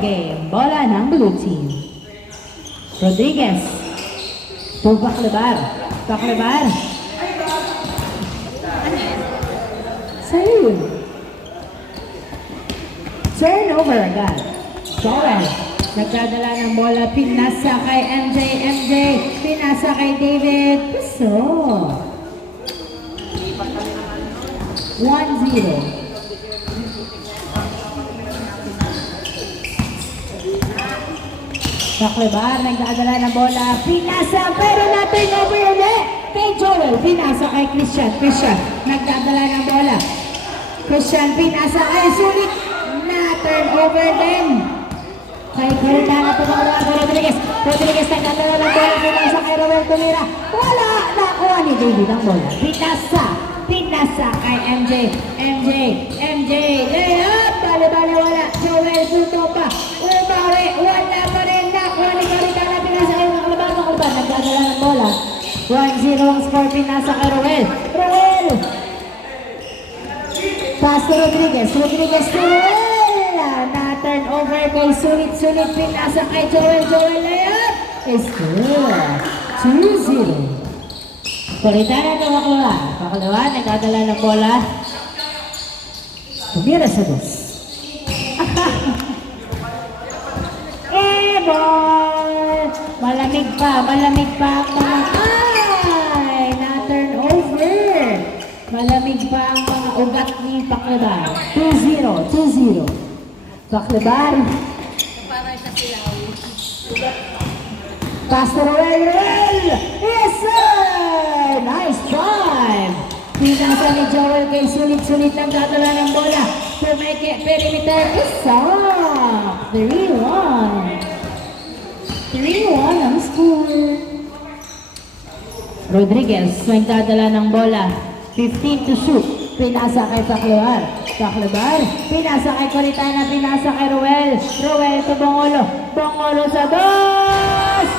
Game, bola ng blue team. Rodriguez. To Baclabar. Baclabar. Sa'yo. Turnover agad. Joel. Nagdadala ng bola. Pinasa kay MJ. MJ. Pinasa kay David. Piso. 1-0. Baclabar, nagdadala ng bola, pinasa, pero natin over ulit kay Joel, pinasa kay Christian, Christian, nagdadala ng bola, Christian, pinasa kay Sulit, na turnover din, kay Cardana, tumawala kay Rodriguez, Rodriguez nagdadala ng bola, pinasa kay Roel Tumira, wala, nakuha ni David ang bola, pinasa kay MJ, MJ, layup, bali-bali wala, Joel, punto pa, umari, wala pa rin, nakuha ni Cardana, pinasa kay Baclabar, nagdadala ng bola, 1-0 ang score, pinasa kay Roel, pass to Rodriguez, Rodriguez to Roel, na-turn over kay Sulit, pinasa kay Joel, layup, is good, 2-0. Cardana ng Baclabar, nagdadala ng bola. Tumira sa dos. Ball! Malamig pa ang mga na-turn over. Malamig pa ang mga ugat ni Baclabar. 2-0. Baclabar. Pass to Roel. Yes, sir! Nice drive! Pinasa ni Joel kay Sulit nagdadala ng bola. Pumeke, perimeter, isa! 3-1. 3-1 ang score. Rodriguez nagdadala ng bola. 15 to shoot. Pinasa kay Baclabar. Pinasa kay Cardana, pinasa kay Roel to Bongolo sa dos!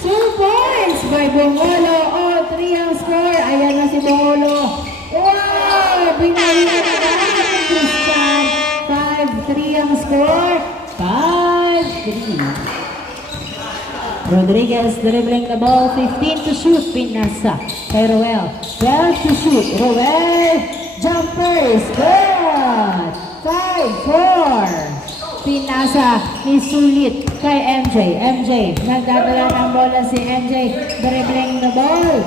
2 points by Bongolo. All 3 ang score. Ayan na si Bongolo. Wow! Binawi na ni Christian. 5-3 ang score. 5-3. Rodriguez dribbling the ball. 15 to shoot. Pinasa kay Roel. 12 to shoot. Roel. Jumper is good. 5-4. Pinasa ni Sulit kay MJ. Nagdadala ng bola si MJ. Dribbling the ball.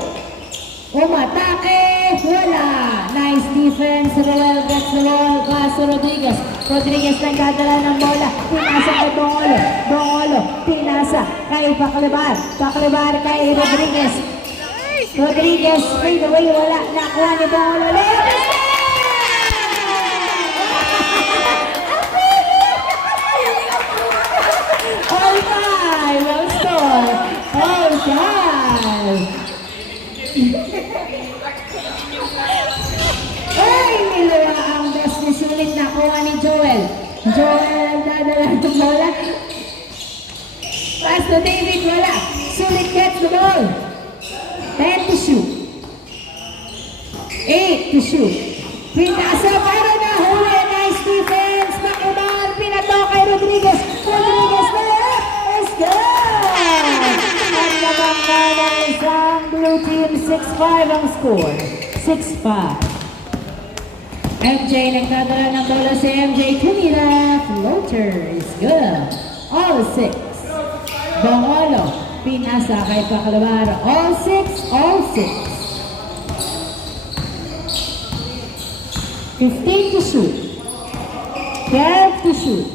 Umatake. Wala. Nice defense. Roel gets the ball. Pass to Rodriguez. Rodriguez nagdadala ng bola. Pinasa kay Bongolo. Pinasa kay Baclabar. Baclabar kay Rodriguez. Rodriguez. Fade away. Wala. Nakuha ni Bongolo. All time! Well scored! All time! Ay! Nilawa ang best ni Sulit. Nakuha ni Joel. Joel dadala ng bola. Pass to David. Wala. Sulit gets the ball. 10 to shoot. 8 to shoot. Pinasa pero nahuli. Nice defense. Baclabar. Pinato kay Rodriguez. Rodriguez na let's go! At naman na ng isang blue team, 6-5 ang score. 6-5. MJ nagdadala ng bola si MJ. Tumira. Floater is good. All 6. Bongolo. Pinasa kay Baclabar. All 6. 15 to shoot. 12 to shoot.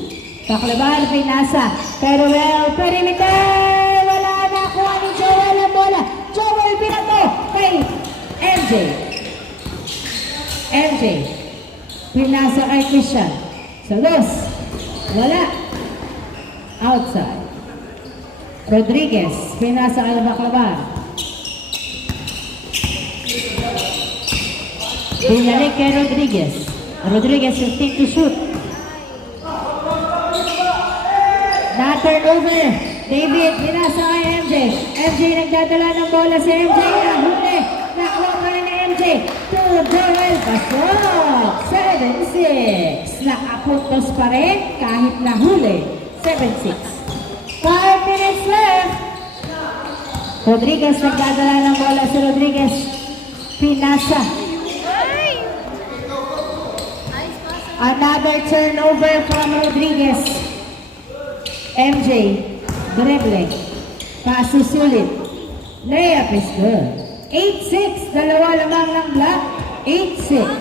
Baclabar, pinasa kay Roel, perimeter, wala na, kuha ni Joel ang bola. Joel, pinato kay MJ. Pinasa kay Christian. Sa dos, wala. Outside. Rodriguez, pinasa kay Baclabar. Binalik kay Rodriguez. Rodriguez, 15 to shoot. Na-turn over. David, pinasa kay MJ. MJ nagdadala ng bola sa MJ. Nahuli. Nakuha pa rin ni MJ. Joel, pasok. 7-6. Nakapuntos pa rin kahit nahuli. 7-6. 5 minutes left. Rodriguez, nagdadala ng bola si Rodriguez. Pinasa. Another turnover from Rodriguez. MJ, dribbling. Pass sulit. Layup is good. 8-6. Dalawa lamang ng block. 8-6.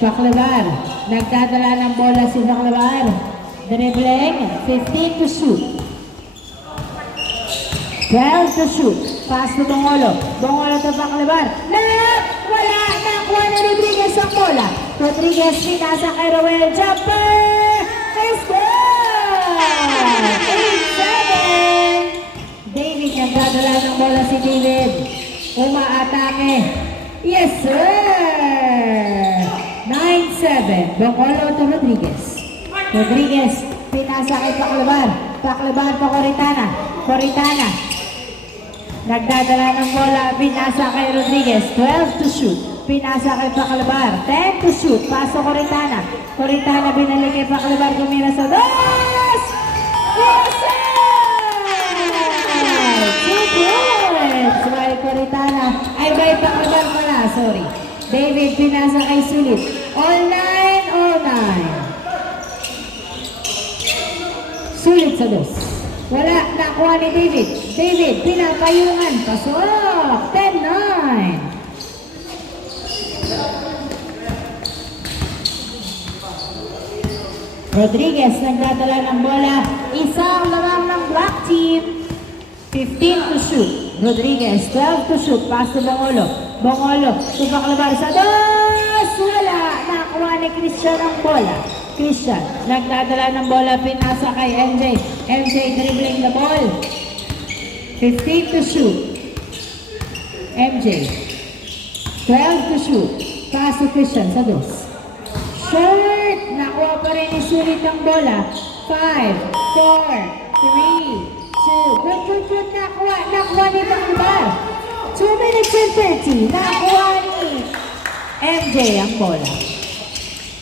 Baklabar. Nagdadala ng bola si Baklabar. Dribbling. 15 to shoot. 12 to shoot. Pass to Bongolo. Bongolo to Baklabar. Layup! Wala! Nakuha na Rodriguez ang bola. Rodriguez pinasa kay Roel. Jumper! Let's go! 8-7! David, nagdadala ng bola si David. Umaatake. Yes, sir! 9-7. Bongolo to Rodriguez. Rodriguez, pinasa kay Baklabar. Baklabar to Coritana. Coritana. Nagdadala ng bola, pinasa kay Rodriguez. 12 to shoot. Pinasa kay Baklabar. 10 to shoot. Paso Coritana. Coritana binalik kay Baklabar. Tumira sa dos! Yes, sir! 2 points by Coritana. Ay, by Baklabar pala. Sorry. David, pinasa kay Sulit. All 9, all 9. Sulit sa dos. Wala, nakuha ni David. David, pinapayungan. Pasok. 10-9. Rodriguez, nagdadala ng bola. Isang lamang ng black team. 15 to shoot. Rodriguez, 12 to shoot. Pass to Bongolo. Bongolo, Baklabar sa dos. Wala, nakuha ni Christian ang bola. Christian, nagdadala ng bola, pinasa kay MJ. MJ dribbling the ball. 15 to shoot. MJ. 12 to shoot. Pass to Christian sa dos. Short! Nakuha pa rin ni Sulit ang bola. 5, 4, 3, 2. Good. Nakuha ni Baklabar. 2 minutes and 30. Nakuha ni MJ ang bola.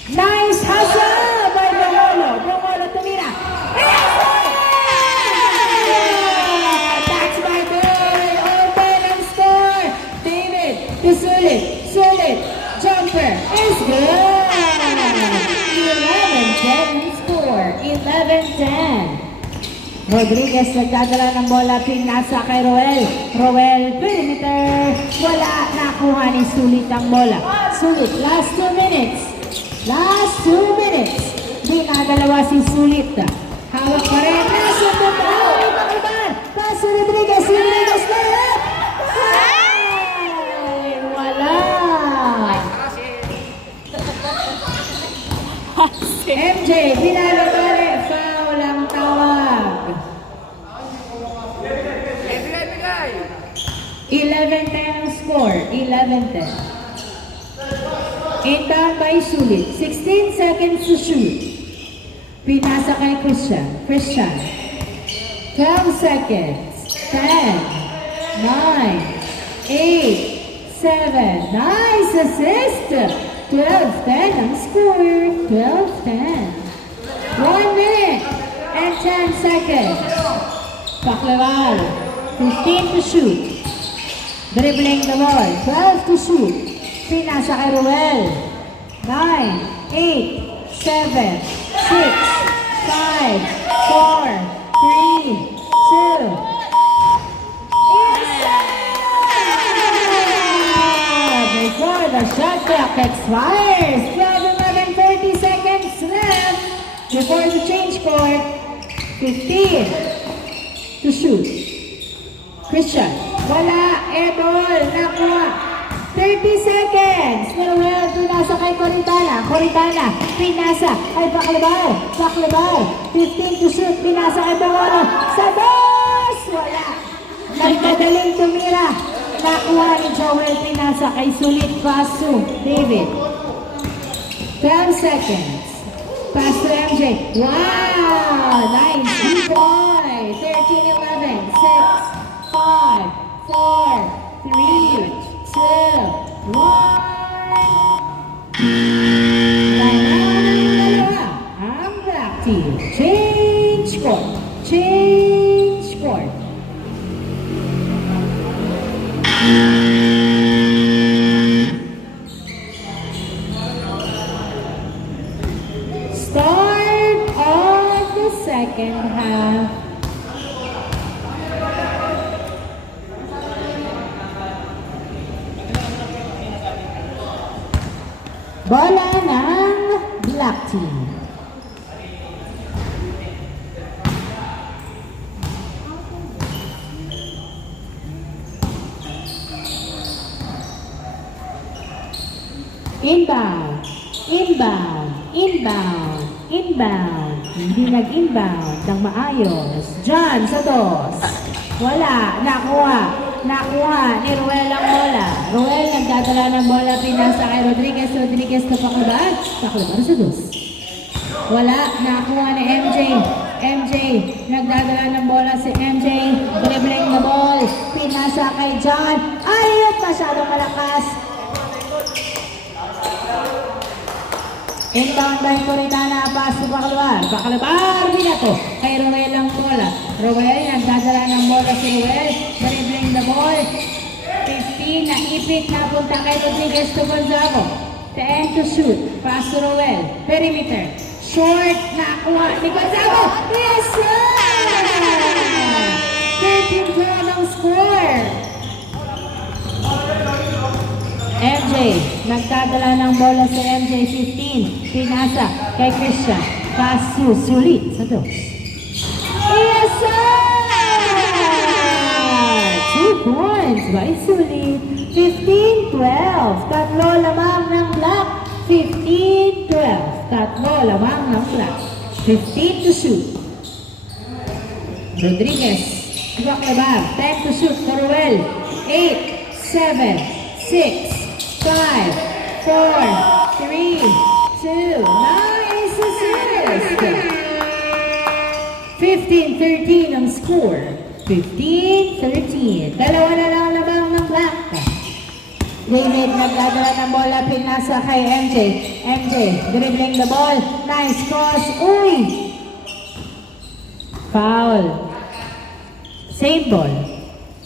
Nice hustle by Bongolo. Bongolo tumira. That's my boy. Open and score. David to Sulit. Sulit. Jumper is good. 11-10 score. 11-10. Rodriguez nagdadala ng bola. Pinasa kay Roel. Roel perimeter. Wala. Nakuha ni Sulit ang bola. Sulit. Last 2 minutes. Last 2 minutes. Dinadalawa si Sulit. Hawak pa rin. Nasa tatraw. Baklabar. Paso Rodriguez. Rodriguez na. Ay, wala. MJ, pinalo pa rin. Foul ang tawag. 11-10 score. 11-10. Inbound by Sulit. 16 seconds to shoot. Pinasa kay Christian. Christian. 12 seconds. 10, 9, 8, 7. Nice assist. 12-10 ang score. 12-10. 1 minute and 10 seconds. Baklabar. 15 to shoot. Dribbling the ball. 12 to shoot. Pinasa kay Roel. 9, 8, 7, 6, 5, 4, 3, 2. Before the shot clock expires. 12, 11, 30 seconds left. Before the change court. 15 to shoot. Christian. Wala. Ebol. Nakuha. 30 seconds. Noel, pinasa kay Coritana. Coritana, pinasa kay Baklabar. Baklabar, 15 to shoot. Pinasa kay Bongolo. Sa dos! Wala. Nagmadaling tumira. Nakuha ni Joel. Pinasa kay Sulit. Pass to David. 12 seconds. Pass to MJ. Wow! Nice. Boy. 13, 11, 6, 5, 4, 3, 2, Dalawa. Ang black team. Change court. Change court. Start of the second half. Bola ng black team. Inbound, inbound, inbound, inbound. Hindi nag-inbound ng maayos. John sa dos. Wala, nakuha. Nakuha ni Ruel ang bola. Ruel nagdadala ng bola, pinasa kay Rodriguez. Rodriguez na paklabar. Paklabar sa dos. Wala, nakuha ni MJ. MJ, nagdadala ng bola si MJ. Dribbling the ball. Pinasa kay John. Ayun, masyadong malakas. Inbound by Coritana, pass to Bacalabar. Bacalabar, binato. Kay Roel ang bola. Roel, nagdadala ng bola si Roel. Dribbling the ball. 15, naipit, napunta kay Rodriguez to Gonzago. 10 to shoot. Pass to Roel. Perimeter. Short, nakuha ni Gonzago. Yes, sir! 13 goal ang score. MJ, nagdadala ng bola si MJ, 15, pinasa kay Christian, pass to Sulit sa dos. Yes, sir! 2 points by Sulit, 15-12, tatlo lamang ng black, 15-12, tatlo lamang ng black, 15 to shoot. Rodriguez, Bacalabar, 10 to shoot, Coruel, 8, 7, 6, 5, 4, 3, 2, nice assist! 15-13 ang score. 15-13. Dalawa na lang lamang ng black. David nagdadala ng bola, pinasa kay MJ. MJ, dribbling the ball. Nice cross. Uy! Foul. Save ball.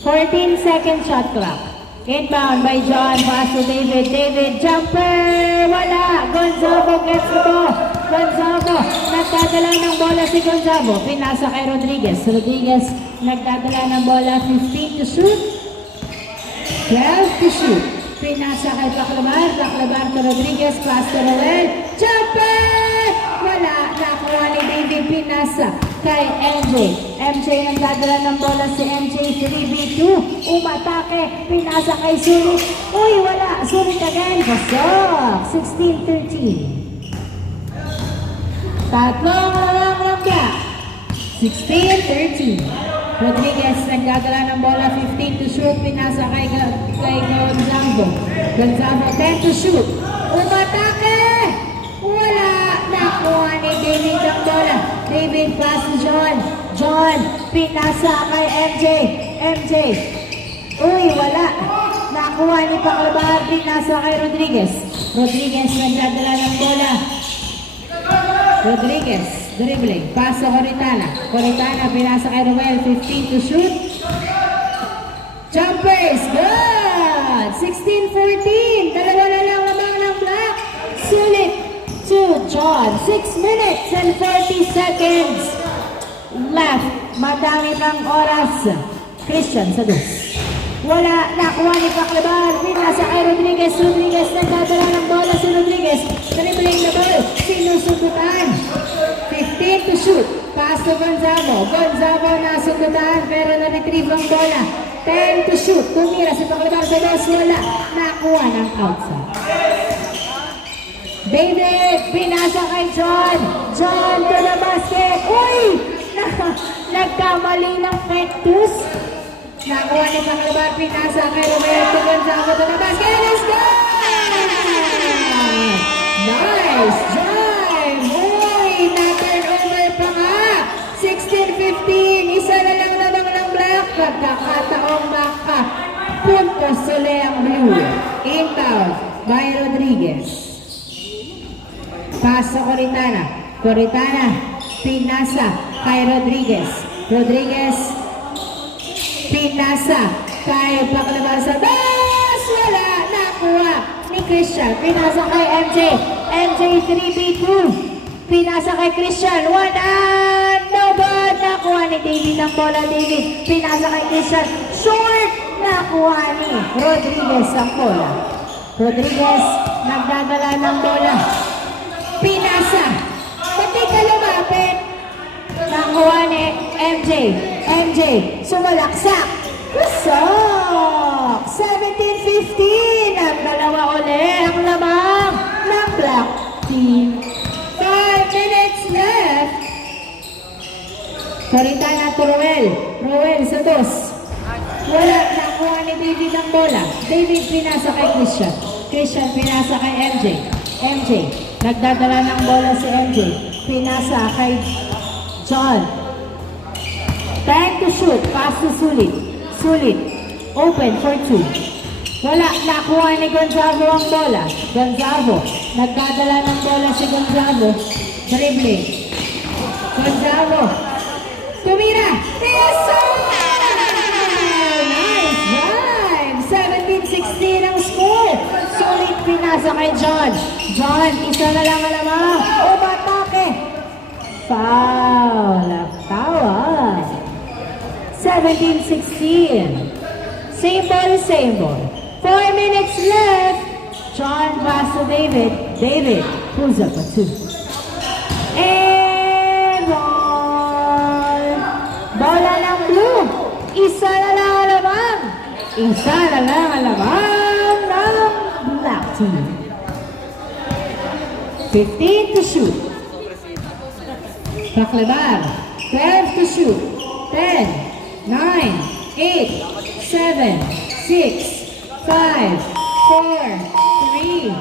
14-second shot clock. Inbound by John, pass to David. David, jumper! Wala! Gonzago gets the ball. Gonzago, nagdadala ng bola si Gonzago. Pinasa kay Rodriguez. Rodriguez, nagdadala ng bola. 15 to shoot. 12 to shoot. Pinasa kay Bacalabar. Bacalabar to Rodriguez. Pass to Roel. Jumper! Wala! Nakuha ni David. Pinasa kay MJ. MJ nagdadala ng bola si MJ. 3v2. Umatake. Pinasa kay Sulit. Uy, wala. Sulit again. Pasok. 16-13. Tatlong lang lang ka. 16-13. Rodriguez nagdadala ng bola. 15 to shoot. Pinasa kay Gonzago. Gonzago 10 to shoot. Umatake. Wala. Nakuha ni David ang bola. David pass to John. John, pinasa kay MJ. MJ. Uy, wala. Nakuha ni Bacalabar. Pinasa kay Rodriguez. Rodriguez nagdadala ng bola. Rodriguez, dribbling. Pass sa Coritana. Coritana, pinasa kay Roel. 15 to shoot. Jumpers, good! 16-14. Dalawa na lang lamang ng black. Sulit to John. 6 minutes and 40 seconds left. Madami pang oras. Christian sa dos. Wala, nakuha ni Bacalabar. Pinasa kay Rodriguez. Rodriguez nagdadala ng bola si Rodriguez. Dribbling the ball. Sinusundutan. 15 to shoot. Pass to Gonzago. Gonzago nasundutan pero na-retrieve ang bola. 10 to shoot. Tumira si Bacalabar sa dos. Wala, nakuha ng outside. David, pinasa kay John. John to the basket. Uy! Nagkamali ng pectus. Nakuha ni Bacalabar, pinasa kay Roberto Gonzago to the basket. Let's go! Nice drive! Uy! Na-turn over pa nga. 16-15. Isa na lang ng black. Pagkakataong maka. Puntos sila ang blue. Inbound by Rodriguez. Pass sa Coritana. Coritana, pinasa kay Rodriguez. Rodriguez, pinasa kay Paclabasa. Das! Wala! Nakuha ni Christian. Pinasa kay MJ. MJ 3v2. Pinasa kay Christian. One and no ball. Nakuha ni David ang bola. David, pinasa kay Christian. Short! Nakuha ni Rodriguez ang bola. Rodriguez, nagdadala ng bola. Pinasa. Pati ka lumapit. Nakuha ni MJ. MJ, sumalaksak. Kusok. 17-15. Ang dalawa uli ang lamang ng Black Team. 5 minutes left. Coritana to Roel. Roel sa dos. Wala. Nakuha ni David ang bola. David pinasa kay Christian. Christian pinasa kay MJ. MJ. Nagdadala ng bola si MJ. Pinasa kay John. Time to shoot. Pass to Sulit. Sulit. Open for 2. Wala. Nakuha ni Gonzalo ang bola. Gonzalo. Nagdadala ng bola si Gonzalo. Dribbling. Gonzalo. Tumira. Piso! Nice drive. 17-16 ang score. Sulit pinasa kay John. John, isa na lang alamang. Umatake. Foul. Tawag. 17-16. Same ball, same ball. 4 minutes left. John pass to David. David pulls up a 2. And ball. Bola ng blue. Isa na lang alamang. Isa na lang alamang ng Black Team. 15 to shoot. Paclabar. 12 to shoot. 10, 9, 8, 7, 6, 5, 4, 3, 2.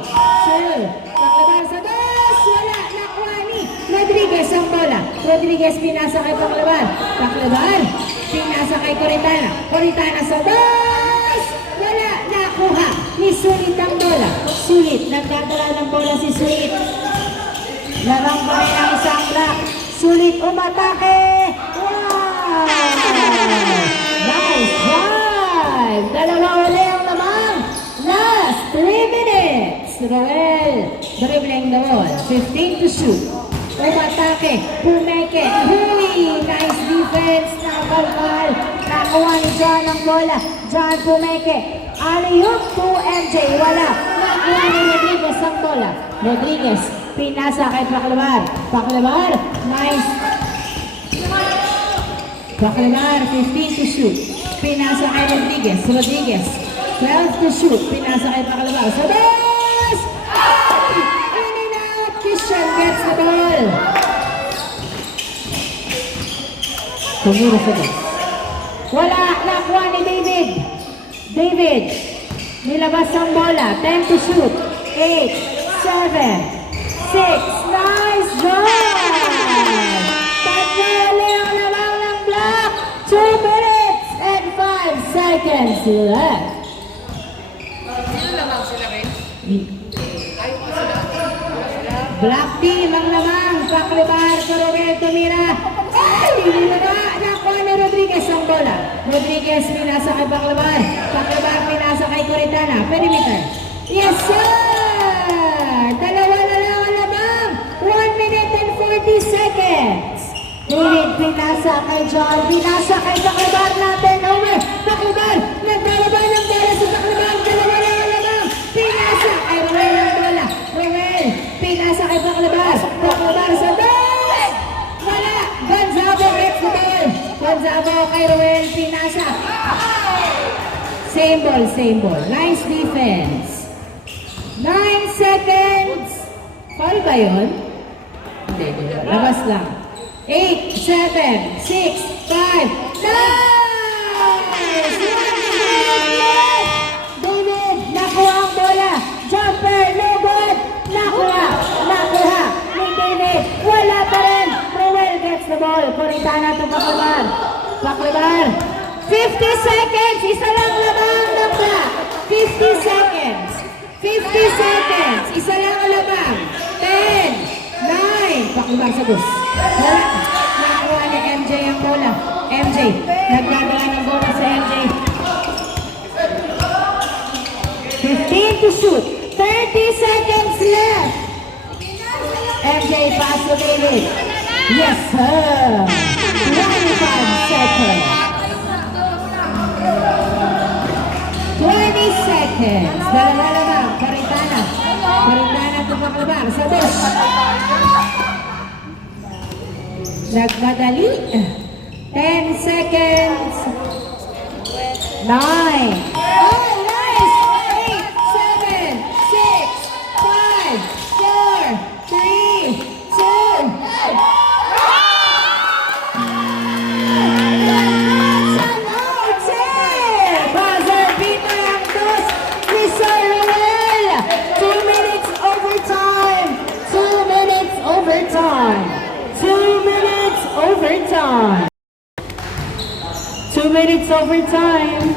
Paclabar sa dos. Wala. Nakuha ni Rodriguez ang bola. Rodriguez pinasa kay Paclabar. Paclabar pinasa kay Coritana. Coritana sa dos. Wala. Nakuha ni Sulit ang bola. Sulit. Nagdadala ng bola si Sulit. Larang pa rin ang isang Black. Sulit umatake. Wow! Nice drive. Dalawa uli ang lamang. Last 3 minutes. Roel dribbling the ball. 15 to shoot. Umatake. Pumeke. Huy! Nice defense. Nakalkal. Nakuha ni John ang bola. John Pumeke. Alley-oop to MJ. Wala. Nakuha ni Rodriguez ang bola. Rodriguez. Pinasa kay Paclabar. Paclabar. Nice. Paclabar. 15 to shoot. Pinasa kay Rodriguez. Rodriguez. 12 to shoot. Pinasa kay Paclabar. So, dos! In and out. Christian gets the ball. Tumira sa dos. Wala. Nakuha ni David. David. Nilabas ang bola. 10 to shoot. 8, 7, 6. Nice drive! Tagali ang lamang ng Black. 2 minutes and 5 seconds left. Sino lamang sila rin? Black Team ang lamang. Paclabar, Coronel, Tumira. Ay! Nilaba! Nakuha ni Rodriguez ang bola. Rodriguez pinasa kay Paclabar. Paclabar pinasa kay Coritana. Perimeter. Yes, sir! Dalawa na lang ang lamang. 1 minute and 40 seconds. David pinasa kay John. Pinasa kay Paclabar natin. Over. Paclabar. Nagdalaba ng bola sa Paclabar. Dalawa na lang ang lamang. Pinasa kay Roel ang bola. Roel. Pinasa kay Paclabar. Paclabar sa dos. Wala. Gonzalo gets the ball. Gonzalo kay Roel. Pinasa. Same ball, same ball. Nice defense. 9 seconds. Foul ba yun? Hindi. Labas lang. 8, 7, 6, 5. Nice! David, nakuha ang bola. Jumper, no good. Nakuha. Nakuha ni David. Wala pa rin. Roel gets the ball. Coritana to Paclabar. Paclabar. 50 seconds. Isa lang lamang ng Black. 50 seconds. 50 seconds. Isa lang ang labang. 10, 9. Pakibang sa bus. Wala. Nakuha ni MJ ang bola. MJ. Nagdadala ng bola sa MJ. 15 to shoot. 30 seconds left. MJ pass to David. Yes, sir. 25 seconds. 20 seconds. Dala-dala lang. Karintana. Karintana tumaklabang sa bus. Nagmadali. 10 seconds. 9. Oh, nice! 8, 7, 6, 5, 4, 3, 2, buzzer beater ang dos ni Sir Ruel. 2 minutes overtime. 2 minutes overtime. 2 minutes overtime. 2 minutes overtime.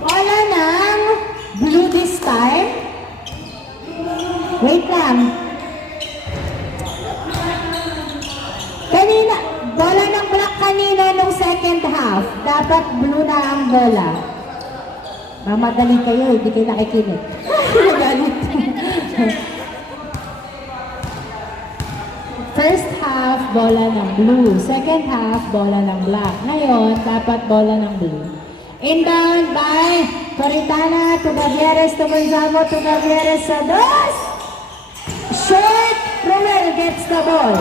Wala ng blue this time. Wait lang. Kanina, bola ng black kanina nung second half. Dapat blue na ang bola. Mamadali kayo, hindi kayo nakikinig. Nagalit. First half, bola ng blue. Second half, bola ng black. Ngayon, dapat bola ng blue. Inbound by Coritana to Gavieres to Gonzalo to Gavieres sa dos. Short, Roel gets the ball.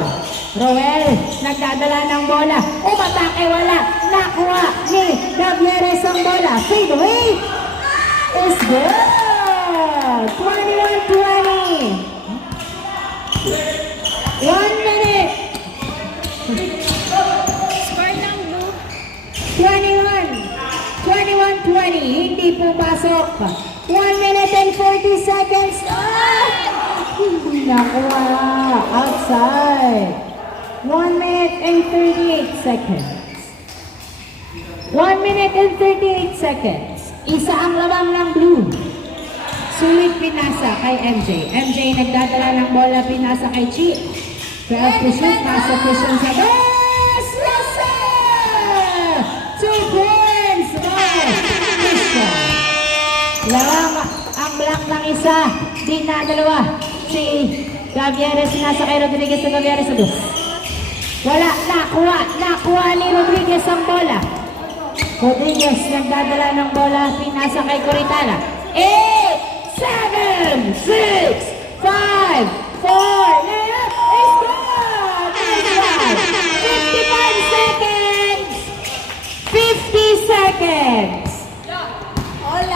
Roel, nagdadala ng bola. Umatake, wala. Nakuha ni Gavieres ang bola. Fade away. Is good. 21-20. 1 minute. Score ng blue. 21. 21-20. Hindi pumasok. 1 minute and 40 seconds. Hindi nakuha. Outside. 1 minute and 38 seconds. 1 minute and 38 seconds. Isa ang labang ng blue. Sulit pinasa kay MJ. MJ nagdadala ng bola, pinasa kay Chi. 12 to shoot, nasa Christian sa bus! Yes, sir! 2 points by Christian. Lawang ang black ng isa, di na dalawa. Si Gavieres nasa kay Rodriguez sa Gavieres sa bus. Wala, nakuha ni Rodriguez ang bola. Rodriguez nagdadala ng bola, pinasa kay Coritana. 8, 7, 6, 5, 4, layup is good! 55 seconds! 50 seconds! All!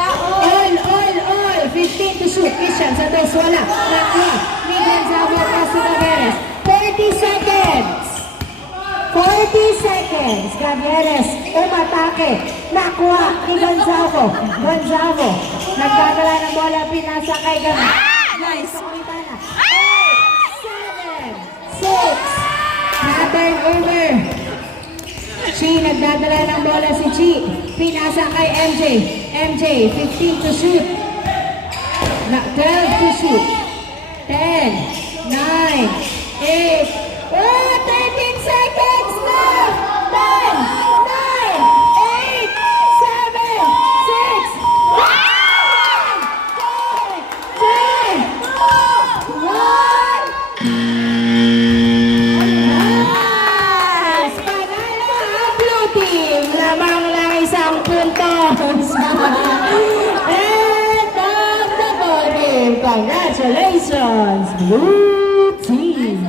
15 to shoot. Christian sa dos, wala. Nakuha ni Gonzalo Paso Gavieres. 30 seconds! 40 seconds. Gavieres, umatake. Nakuha ni Gonzalo. Gonzalo, nagdadala ng bola, pinasa kay Gavieres. Nice. 8, 7, 6. Na-turn over. Chi, nagdadala ng bola si Chi. Pinasa kay MJ. MJ, 15 to shoot. 12 to shoot. 10, 9, 8, 13 seconds left! 10, 9, 8, 7, 6, 5, 4, 3, 2, 1. Yes! Panalo ang blue team! Lamang lang isang puntos! And of the ball game, congratulations, blue team!